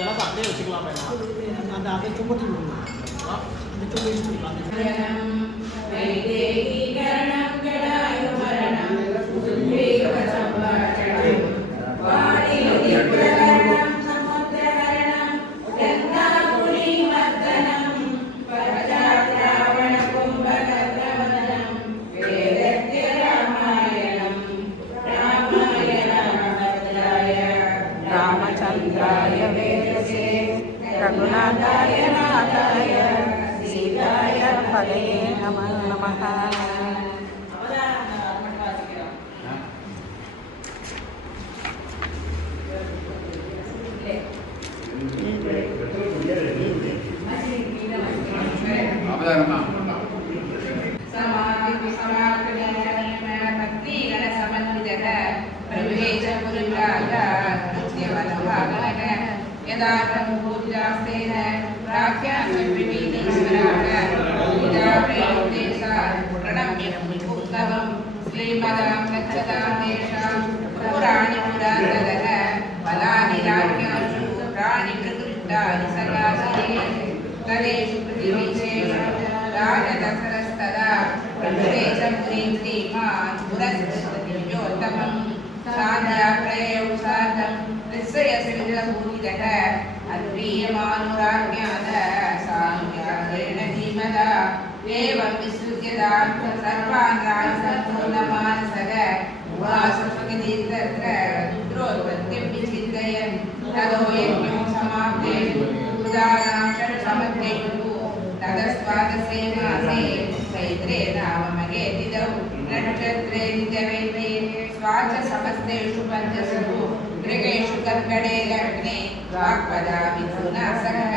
இதெல்லாம் அப்படியே வச்சுக்கலாம் வேணாம். அந்த அதை சுமத்தி விடுங்க. அந்த சுமத்தி வச்சுக்கலாம். रामचंद्राय वेदसे रघुनाथाय नाथाय सीताय पदये नमः नमः. यदापूजास्तेन प्रणम्य उत्तमं श्रीमदां गच्छतां तेषां पुराणि पुरातनः फलानि राज्ञांशु पुराणि प्रकृष्टानि सदाशिरे तदेषु प्रतिविशेषं राजदशरस्तदा प्रभुदेशं श्रीमान् पुरस्कृतियोत्तमं साध्याप्रयौ साधं निश्चयसिद्धभूतितः अद्वीयमानुराज्ञात साम्याग्रेण धीमता एवं विसृज्यतां सर्वान् राजसम्पूर्णमानसः उवासपतितत्र रुद्रोत्पत्तिं विचिन्तयन् ततो यज्ञो समाप्ते उदानां षट्समध्ययुः ततस्वादसे मासे चैत्रे नाममगेतिदौ नक्षत्रे निजवैते स्वाच समस्तेषु पञ्चसु गृहेषु कर्कटे लग्ने वाक्पदा मिथुनासः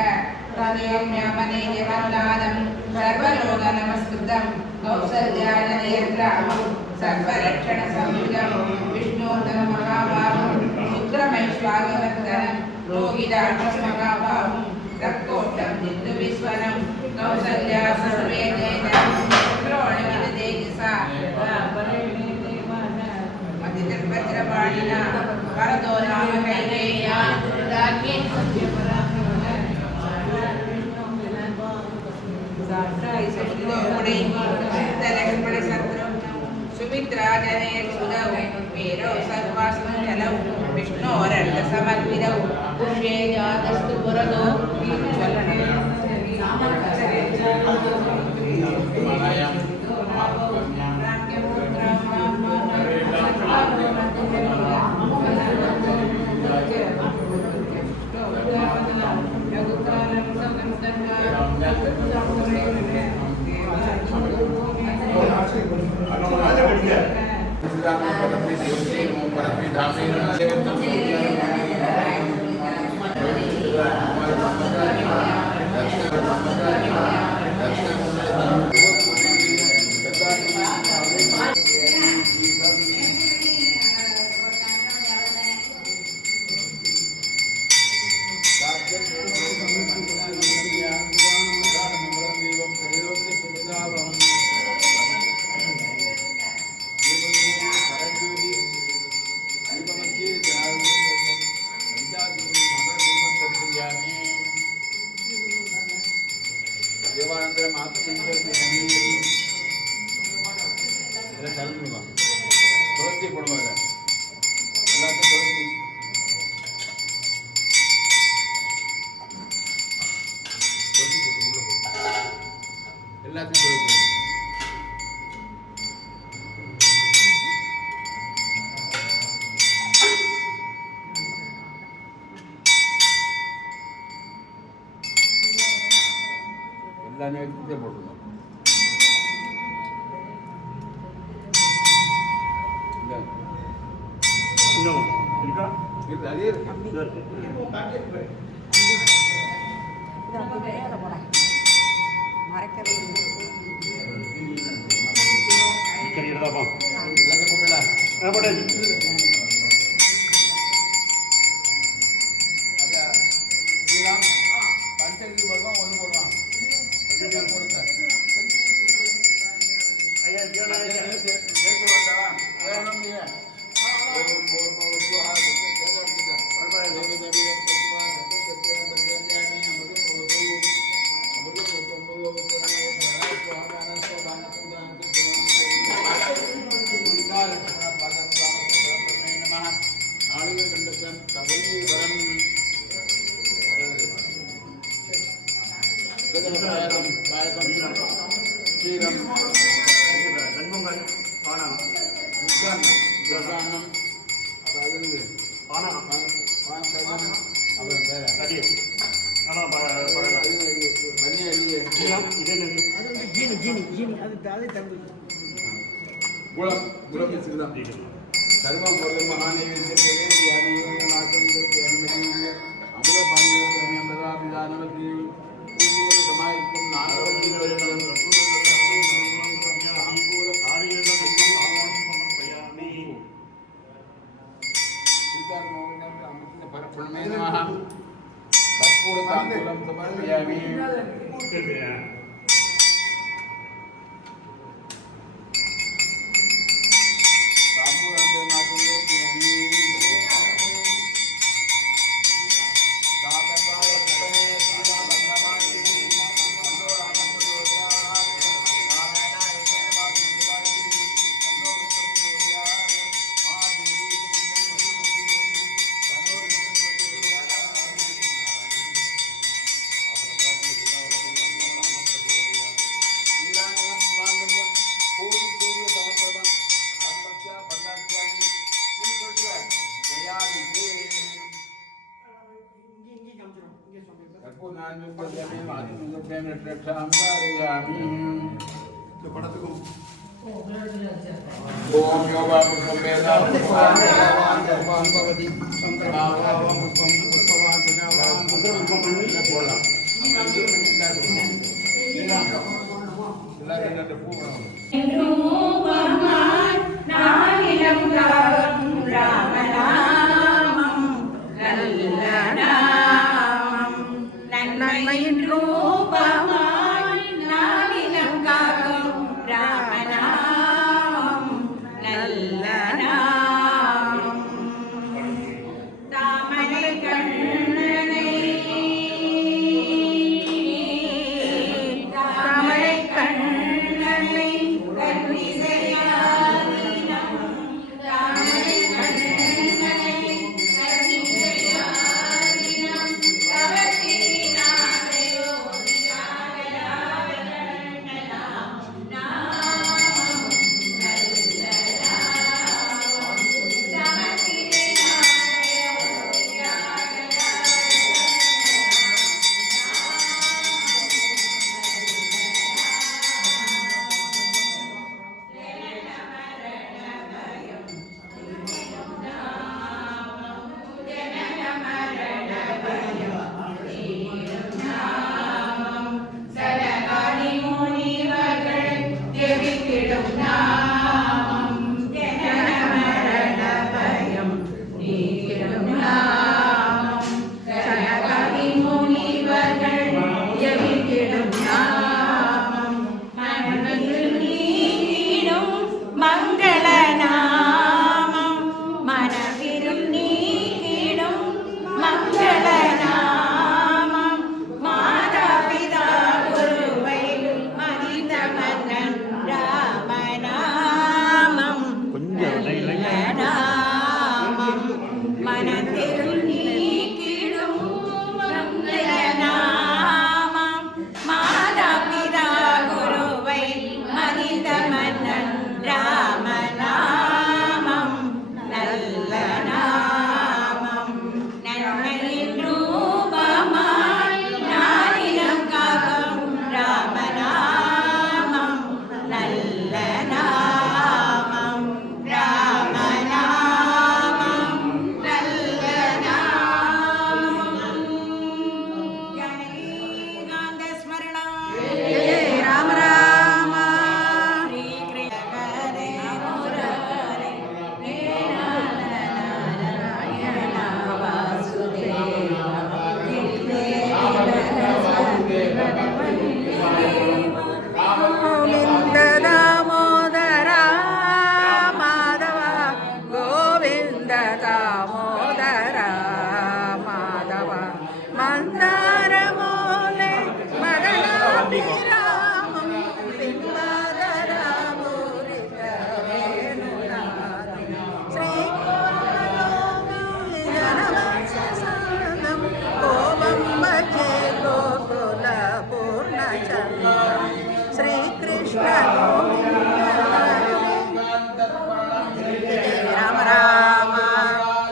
तदोऽन्यामनेयवन्दानं सर्वलोकनमस्कृतं कौसल्यानयन्त्रामं सर्वरक्षणसंयुतं विष्णोत्तममहाभावं रुद्रमैश्वागवर्धनं रोगिराक्षसमहाभावं रक्तोष्टं निन्दुविस्वनं कौसल्या सर्वेदेन द्रोणमिदतेजसा वज्रपाणिना वरदो नाम कैकेय्या राज्ञे सुमित्राजने सुरौ वीरौ सर्वास्मञ्जलौ विष्णोरर्धसमर्पितौ पुष्ये जातस्तु पुरदो ஜீனி ஜீனி ஜீனி அது அதே தம்பி குளம் குளம் வச்சுதான் சர்வம் பொருள் மகாநேவியத்திலே அமிர்தபாணியோகி சமாளிக்கும் கற்பூரம் சமர்ப்பயாமி ஓம் யோகா புஷ்பம் வேதா புஷ்பம் பவதி சங்கராவாம் புஷ்பம் புஷ்பவான் புஷ்பவான் புஷ்பம் பண்ணி போடலாம் எல்லாரும் இந்த பூ நன்மையின் ரூபமாய் நானிலம் காக்கும் ராமநாமம் நல்ல நாமம் தாமரை கண்ணனை தாமரை கண்ணனை கண்ணிசையாதினம் தாமரை கண்ணனை கண்ணிசையாதினம் தவத்தினாரையோ రామ రామ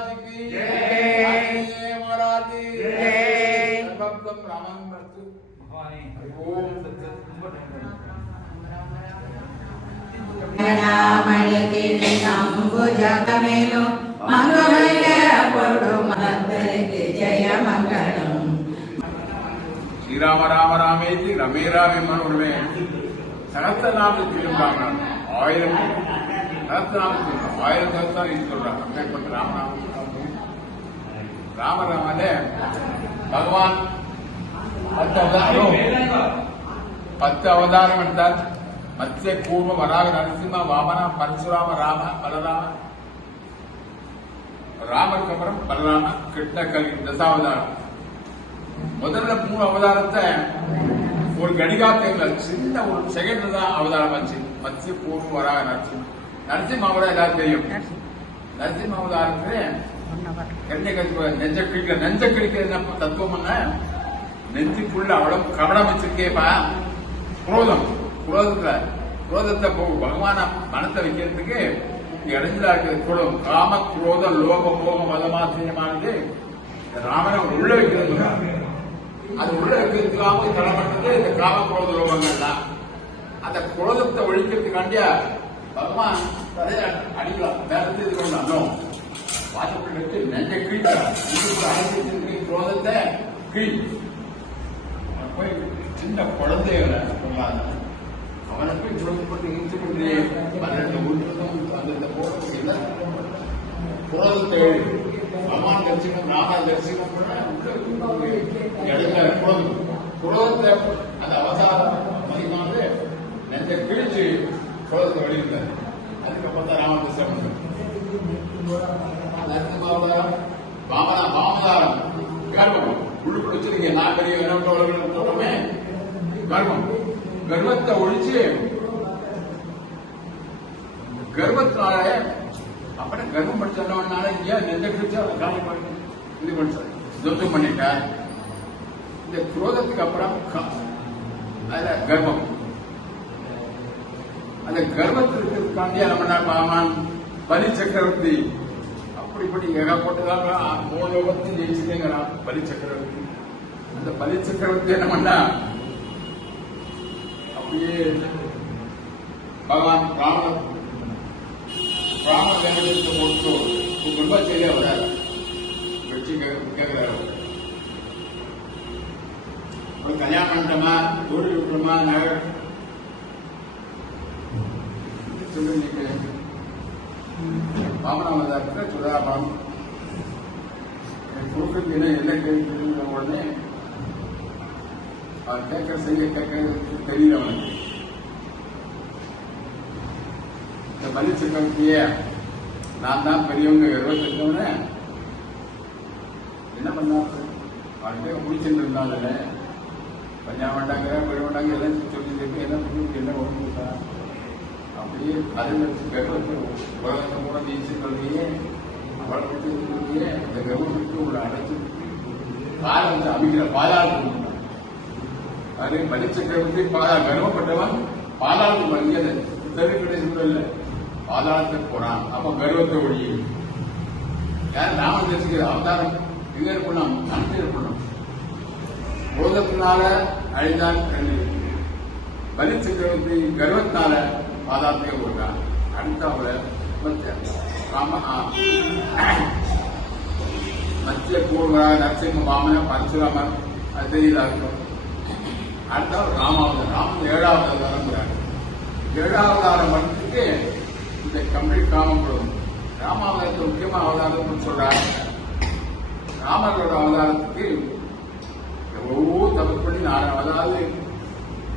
రామళకి సంభుజకమేను మంగళ పొడు మంగళకి జయ మంగళం. శ్రీరామ రామ రామేతి రమే రామే మనోరమే சகஸ்திரநாமத்தில் ராமநாமம் 1000 சகஸ்திரநாமத்தில் 1000 சகஸ்திரம் சொல்றாங்க. அப்பேற்பட்ட ராமநாமம் ராமராமனே பகவான் 10 அவதாரம் எடுத்தார். மத்திய கூர்ம வராக நரசிம்ம வாமன பரசுராம ராம பலராம ராமருக்கு அப்புறம் பலராம கிருஷ்ணகலி தசாவதாரம். முதல்ல 3 அவதாரத்தை ஒரு கடிகாரத்துல சின்ன ஒரு செகண்ட் தான் அவதாரம் ஆச்சு. மத்திய பூர்வ வராக நரசிம்ம நரசிம்ம அவதாரம் எல்லாரும் தெரியும். நரசிம்ம அவதாரத்துல நெஞ்ச கிழிக்க என்ன தத்துவம், நெஞ்சுக்குள்ள அவ்வளவு கவனம் வச்சிருக்கேப்பா. குரோதத்தை பகவான மனத்தை வைக்கிறதுக்கு இடைஞ்சலா இருக்கிற குரோதம், காம குரோத லோக மோக மதமாசிரியமானது ராமனை உள்ள வைக்கிறது. அது உள்ள வைக்கிறதுக்காக தடை பண்றது இந்த காம குரோத லோகங்கள்லாம். அந்த குரோதத்தை ஒழிக்கிறதுக்காண்டியா பகவான் அடிக்கலாம் வேறத்து இது பண்ணணும். வாசப்பட்டு வச்சு நெஞ்ச கீழ்ச்சி குரோதத்தை கீழ் போய் சின்ன குழந்தைகளை அவனை போய் குரோதப்பட்டு இழுத்து கொண்டு 12 உருவம் அந்த குரோதத்தை பகவான் தரிசனம் ராம தரிசனம் குரோதத்தை அந்த அவதாரம் மதிமானது நெஞ்ச கீழ்ச்சி குரோதத்தை வெளியிருந்தார். அதுக்கப்புறம் தான் ராம தரிசனம் வாமதாரம் கர்வம் உள்ளுக்குள்ள வச்சிருக்கீங்க. நான் பெரிய சொல்றமே கர்வம், கர்வத்தை ஒழிச்சு கர்வத்தினால அப்புறம் கர்வம் படிச்சதுனால ஏன் எந்த கிழிச்சா அதை காலி பண்ணி இது படிச்சார் துவம் பண்ணிட்டார். இந்த குரோதத்துக்கு அப்புறம் அதுல கர்வம், அந்த கர்வத்திற்கு காண்டியா நம்ம பலி சக்கரவர்த்தி அப்படிப்படி ஏகப்பட்டதாக 3 லோகத்தையும் ஜெயிச்சுட்டேங்கிறான் பலி சக்கரவர்த்தி. அந்த பலி சக்கரவர்த்தி என்ன பண்ணா அப்படியே பகவான் ராமதேவனுக்கு போட்டு குடும்பத்திலே வராரு வச்சு கேட்கிறாரு. ஒரு கல்யாணம் பண்ணிட்டோமா ஊரு விட்டுறோமா நகர் சொல்லுங்க. வாமனாவதாரத்துல சுதாபம் கொடுக்குறது என்ன கேட்குற உடனே அவன் கேட்கற செய்ய கேட்க தெரியல அவனுக்கு. இந்த பலி சக்கரவர்த்திய நான் தான் பெரியவங்க கர்வத்திட்டவன என்ன பண்ணாரு அவன்கிட்ட முடிச்சுட்டு இருந்தாங்க. பண்ண மாட்டாங்க பெரிய மாட்டாங்க எல்லாம் சொல்லி எல்லாம் என்ன ஒழுங்கு அப்படியே அதை கர்வத்தை உலகத்தை கூட வீசுறதையே வளர்த்துறதையே அந்த கர்வத்துக்கு உள்ள அடைச்சு காலம் வந்து அமைக்கிற பாதாளத்துக்கு அதே பலி சக்கரவர்த்தி கர்வப்பட்டவன் பாதாளத்துக்கு மரியாதை தெரிவிக்கிற இல்லை பாதாளத்துக்கு போறான். அப்ப கர்வத்தை ஒழிய யார் ராமன் தெரிஞ்சுக்கிற அவதாரம் எங்க இருக்கணும் மனசு இருக்கணும். போதத்தினால அழிந்தான் பலி சக்கரவர்த்தி கர்வத்தினால பாதாளத்தையே போட்டான். அடுத்தாப்புல மத்திய பூர்வ நரசிம்ம வாமன பரசுராமர் அது தெரியல. அடுத்தாவது ராமாவதாரம். ராமன் 7வது அவதாரம். 7வது அவதாரம் பண்ணதுக்கு இந்த கம்ப்ளீட் காமப்படும். ராமாவதாரத்தை முக்கியமான அவதாரம் சொல்றாங்க. ராமரோட அவதாரத்துக்கு எவ்வளவோ தபஸ் பண்ணி அதாவது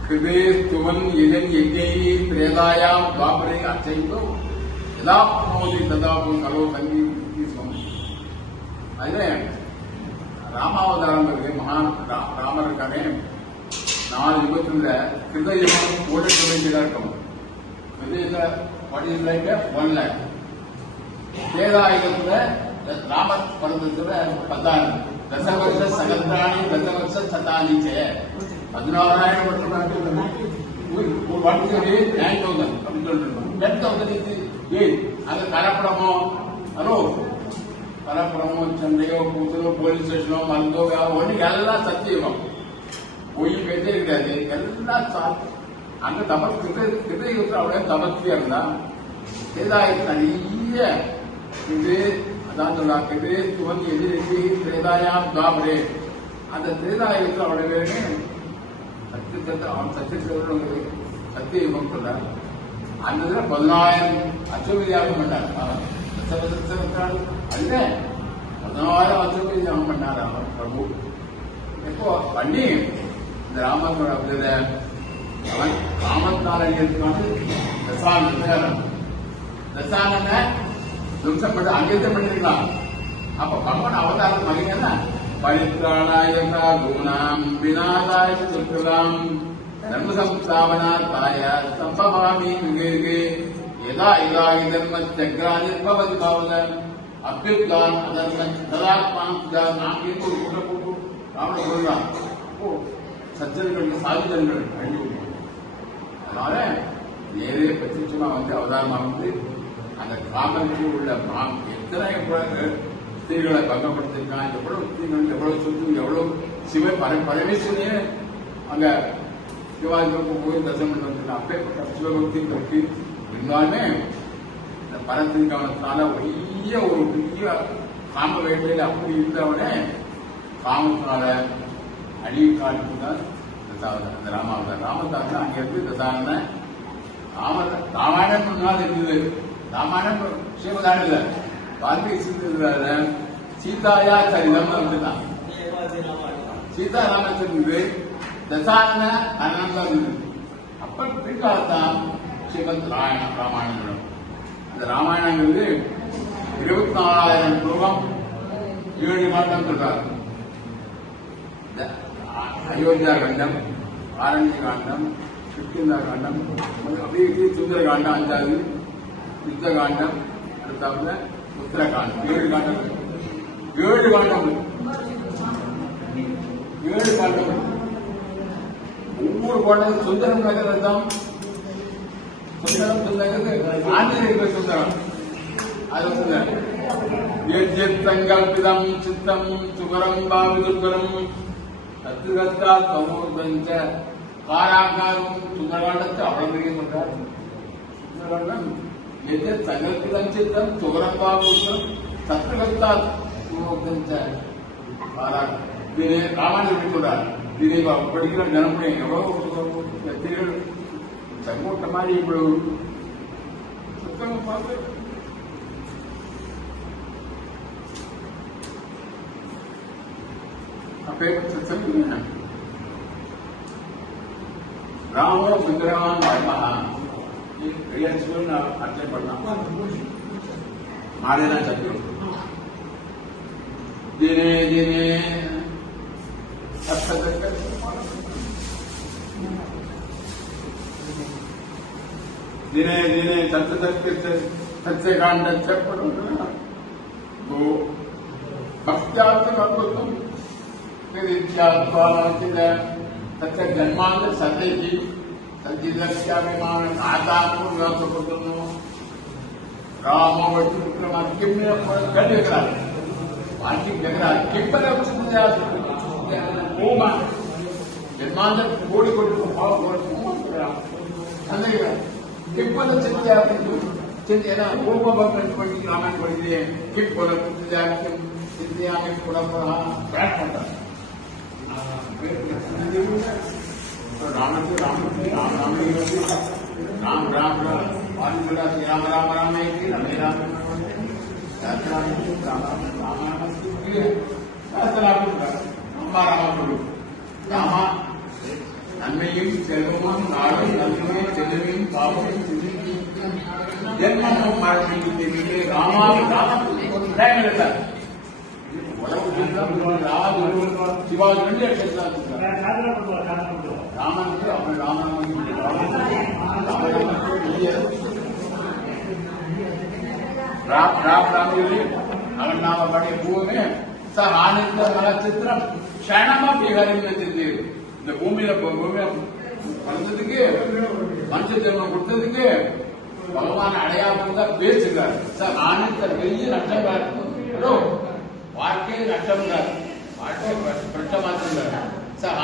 கிருதே துவன் எதன் எங்கை பிரேதாயாம் துவாபரே அச்சைந்தோ எல்லா மோதி ததாபும் கலோ சங்கீதம். அதுல ராமாவதாரம் மகான் ராமர் இருக்கானே 4 யுகத்துல கிருதயுகம் ஓடிட்டு வேண்டியதா இருக்கும். கிருதயுக what is like a 1 lakh. வேதாயுகத்துல Ramar பிறந்ததுல 10,000 தசவர்ஷ சகத்ராணி தசவர்ஷ சதானிச்சே 16,000 வருஷம் ஒரு வருஷத்துக்கு 9,000 அப்படின்னு சொல்லிட்டு 10,000 அது கலப்படமோ ஹலோ கலப்படமோ சண்டையோ கூத்தலோ போலீஸ் ஸ்டேஷனோ மருந்தோ ஒண்ணு எல்லாம் சத்தியமோ போய் பேச்சே கிடையாது. எல்லாம் அங்க தபஸ் கிருதயுகத்தில் அவளே தபஸ்வியா இருந்தா. சேதாயத்து நிறைய இது அதான் சொல்லா கிருதே துவங்கி எதிர்த்து திரேதாயாம் தாபரே. அந்த திரேதாயத்தில் அவளை வேணும் அவன் சத்தியம் சொல்ற. அந்த இதுல 14,000 அச்சோபதியாகம் பண்ணார். அதுல 14,000 அச்சோபதியாகம் பண்ணார் அவர் பிரபு. எப்போ பண்ணி இந்த ராமனோட அவன் காமத்தால் அழியதுக்கான தசானன தும்சம் பண்ண அங்கேயும் பண்ணிருக்கலாம். அப்ப பகவான் அவதாரம் மகிழ்னா பரித்ராணாயகா குணாம் விநாதாய சுக்லாம் தர்ம சம்ஸ்தாபனார்த்தாய சம்பவாமி விவேகே யதா இதா இதர்ம சக்ரானிர்பவதி பாவத அப்யுத்கான் அதர்ம ததாத்மான் நாம் ஒரு கூட்ட போட்டு ராவண சொல்லலாம். ஓ சச்சரிகள் சாதிஜன்கள் அழிவு. அதனால நேரே பிரத்யட்சமா அவதாரமா அந்த காமனுக்கு உள்ள எத்தனை ஸ்திரீகளை பங்கப்படுத்திருக்கான். எவ்வளவு ஸ்திரீகள் எவ்வளவு சொத்து எவ்வளவு பரமேஸ்வரியே அங்க சிவாஜிக்கு போய் தரிசனம் பண்ணி வந்திருக்கான். அப்பேற்பட்ட சிவபக்தி பற்றி இருந்தாலுமே இந்த பரத்தின் கவனத்தினால பெரிய ஒரு பெரிய காம வேட்டையில அப்படி இருந்தவனே காமத்தினால அழிவு காலத்துதான் அந்த ராமாவதாரம். ராமதாஸ் அங்க இருந்து தசான ராமாயணம் முன்னால் இருந்தது. ராமாயணம் ஸ்ரீமதான இல்ல வால்மீகி சிந்திருந்தாரு. சீதாயா சரிதம் வந்துதான் சீதா ராமச்சந்திரது தசான அனந்தம் இருந்தது. அப்ப பிற்காலத்தான் ஸ்ரீமத் ராமாயணம். அந்த ராமாயணங்கிறது 24,000 ஸ்லோகம் 7 மாட்டம் சொல்றாரு. அயோத்தியா காண்டம், ஆரண்ய காண்டம், கிருஷ்ணா காண்டம், அப்படியே சுந்தரகாண்டம் 5வது, யுத்த காண்டம், அடுத்தாப்புல உத்தரகாண்டம். 7 காண்டம். 7 காண்டம். ஒவ்வொரு பாடலும் சுந்தரம் நகரம் சுந்தரம் ஆஞ்சநேயர் சுந்தரம். அது சங்கல்பிதம் சித்தம் சுகரம் பாவிதுக்கரம் அத்துகத்தா சமூர்பஞ்ச காராகாரம். சுந்தரகாண்டத்தை அவ்வளவு பெரிய சொல்றார். சுந்தரகாண்டம் எஜத் சங்கல்பிதம் சித்தம் சுகரம் பாவிதுக்கரம் சத்துகத்தா சமூர்பஞ்ச காராக. இதை ராமாயணம் சொல்றார். இதை படிக்கிற ஜனமே எவ்வளவு சங்கோட்ட மாதிரி இவ்வளவு சுத்தம் பார்த்து ராமோ சுந்தரவான் வாழ்மகா அர்ச்சனை பண்ணலாம். மாலைதான் சத்தியம். தினே தினே दिने दिने सत्य कांड भक्त्यात्म सत्य जन्मांत सत्य जी सत्याभिमान राम जन्मांत कोड़ी किप्पल चिंतना रामायण पढ़िए किप्पल चिंतयामि पुनः राम राम राम राम श्री राम राम राम रमे राम राम நன்மையும் செல்வமும் நாடும் நன்மையும் செல்வமையும் பாவமும் ஜென்மமும் மரணம் ராமாவி ராமன் சிவாஜி 2 ராமனுக்கு அவன் ராமன் அவன் நாம படைய பூமே சார் ஆனந்த நலச்சித்திரம் க்ஷணமா பீகாரி இந்த பூமியில வந்ததுக்கு மனுஷ ஜென்மம் கொடுத்ததுக்கு பகவான் அடையாளம் தான் பேசுகிறார். சார் ஆனந்த பெரிய நஷ்டம் வாழ்க்கையில் நஷ்டம் வாழ்க்கை பிரச்சமாக்குகிறார்.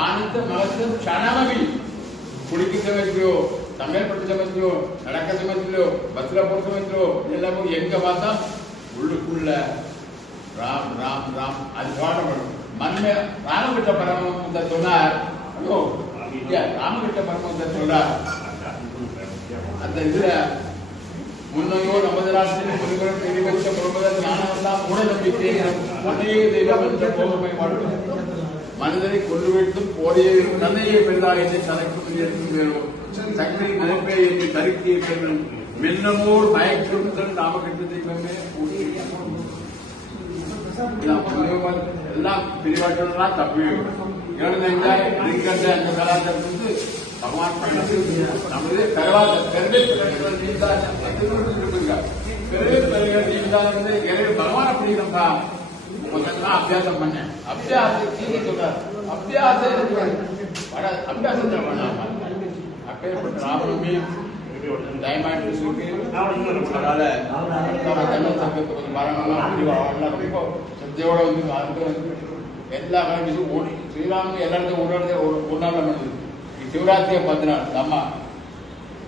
ஆனந்த மகத்துவம் க்ஷணமபி குளிக்க சமயத்திலோ சமையல் பட்ட சமயத்திலோ நடக்க சமயத்திலோ பஸ்ல போற சமயத்திலோ எல்லாமே எங்க பார்த்தா உள்ளுக்குள்ள ராம் ராம் ராம் அது பாடப்படும் மன்மே ராமகிருஷ்ண பரமஹம்சர் சொன்னார் ஐயோ ராமகிருஷ்ண பரமஹம்சர் சொன்னார் அந்த இதுல முன்னையோ நமது ராஷ்டிரிய முனிவரும் தெரிவித்த பொறுப்பதை ஞானமெல்லாம் கூட நம்பிக்கை ஒன்றையே தெய்வம் என்ற போகமை வாழ்க்கை மனிதரை கொண்டு வைத்து போடியை தன்னையே பெரிதாக என்று தனக்கு வேணும் சக்தி நினைப்பே என்று கருக்கியை பெறும் மின்னமோர் மயக்கும் ராமகிருஷ்ண தெய்வமே எல்லாம் பிரிவாற்றலாம் தப்பு இழந்தாய் நீங்கண்ட அந்த கலாச்சாரத்துக்கு பகவான் நமது பகவான் அப்படி இருந்தா அபியாசம் பண்ணேன் அபியாசத்தை சொல்றாரு அபியாசத்தை பண்ணாம அப்பேற்பட்ட ராமனுமே தயமாட்டு சொல்லி அதனால ரொம்ப சத்தியோட வந்து எல்லா கலந்தும் ஓடி ஸ்ரீராமன் எல்லாத்தையும் ஒன்னால பண்ணுது சிவராத்திரியை 10 நாள் அம்மா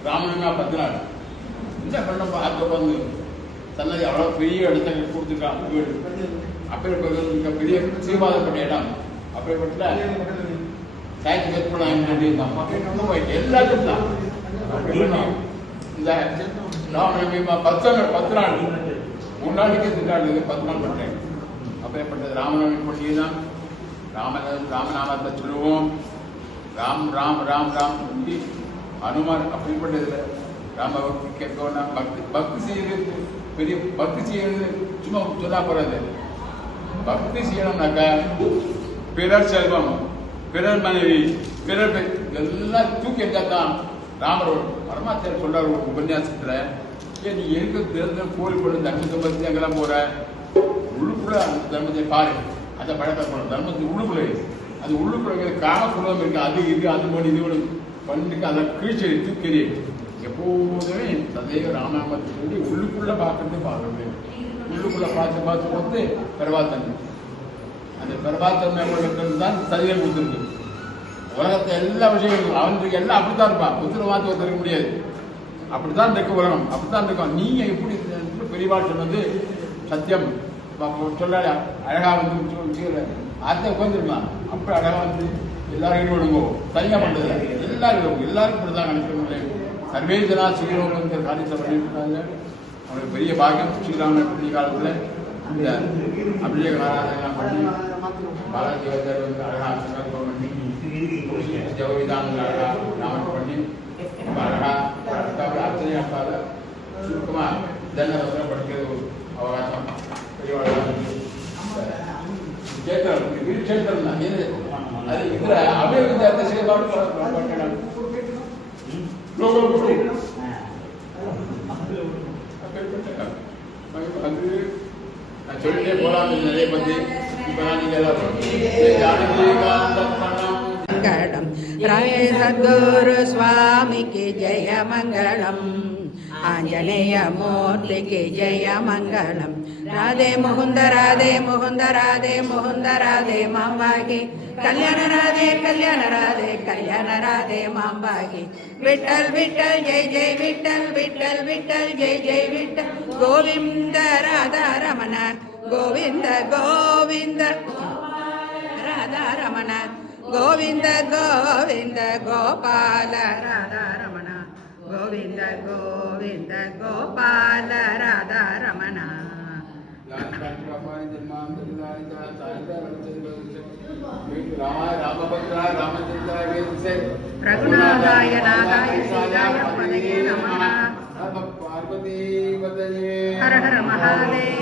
ராமனுமே 10 நாள் என்ன பண்ண அப்ப வந்து தன்னதி அவ்வளவு பெரிய இடத்த கொடுத்துருக்கான் வீடு அப்பேற்பட்ட பெரிய சீர்வாதப்பட்ட இடம் அப்பேற்பட்ட சாய்ச்சி மேற்கொள்ள அம்மா எல்லாத்தையும் தான் இந்த ராமநவமி 10 நாள் 3 நாளைக்கு திருநாள் 10 நாள் பண்றேன் அப்பேற்பட்டது ராமநவமி பண்டிகை தான் ராமநாமத்தை சொல்லுவோம் ராம் ராம் ராம் ராம் சொல்லி ஹனுமான் அப்படிப்பட்டதுல ராம பக்தி கேட்கணும் பக்தி செய்யறது பெரிய பக்தி செய்யறது சும்மா சொல்லா போறது பக்தி செய்யணும்னாக்கா பிறர் செல்வம் பிறர் மனைவி பிறர் எல்லாம் தூக்கி இருந்தாதான் ராமர் பரமாத்தியார் சொல்றாரு ஒரு உபன்யாசத்துல நீ எங்க தெரிஞ்ச கோழி போட தர்ம சம்பத்தி அங்கெல்லாம் போற உள்ளுக்குள்ள அந்த தர்மத்தை பாரு அந்த பழக்கம் போன தர்மத்தை உள்ளுக்குள்ள அது உள்ளுக்குள்ள காமக்குள்ளம் இருக்கு அது இருக்கு அது பண்ணி இது பண்ணிட்டு அதை கீழ்ச்சி தூக்கி எப்போதுமே சதேவ ராமநாமத்தை சொல்லி உள்ளுக்குள்ள பார்க்கறது உள்ளுக்குள்ள பார்த்து பெருவாத்தன்மை அந்த பெருவாத்தன்மை தான் சதவீதம் கொடுத்துருக்கு உலகத்தை எல்லா விஷயங்களும் அவனுக்கு எல்லாம் அப்படித்தான் இருப்பான் புத்திர மாற்றி ஒருத்தருக்க முடியாது அப்படித்தான் இருக்கு உலகம் அப்படித்தான் இருக்கும் நீங்க எப்படி பெரியவாள் சொன்னது சத்தியம் சொல்ல அழகா வந்து அர்த்தம் உட்காந்துருக்கலாம் அப்படி அழகா வந்து எல்லாரும் ஈடுபடுங்கோ தனியா பண்றது எல்லாரும் இப்படிதான் நினைக்க சர்வேஜனா ஸ்ரீராமன் காரியத்தை பண்ணிட்டு அவனுக்கு பெரிய பாக்கியம் ஸ்ரீராமன் பெரிய காலத்துல இந்த அபிஷேக ஆராதனை பண்ணி பாலாஜி வந்து அழகா பண்ணி ஜவவிதானங்கள் அழகா ராமன் பண்ணி அழகா ஆச்சரியாக்காத சுருக்கமா தண்டனை படிக்கிறது அவகாசம் கேட்கலாம் கேட்கலாம் அது இதுல அபிவிருத்தி செயல்பாடு நான் சொல்லிட்டே போலாம் நிறைய பத்தி இப்ப நீங்க मंगलम राय सद्गुरु स्वामी की जय मंगलम आंजनेय मूर्ति की जय मंगलम राधे मुकुंद राधे मुकुंद राधे मुकुंद राधे मांबा की कल्याण राधे कल्याण राधे कल्याण राधे मांबा की विठल विठल जय जय विठल विठल विठल जय जय विठल गोविंद राधा रमण गोविंद गोविंद राधा रमण गोविंद गोविंद गोपाल राधा रमण गोविंद गोविंद गोपाल राधा रमण रघुनाथाय नाथाय सीताय पतये नमः हर हर महादेव।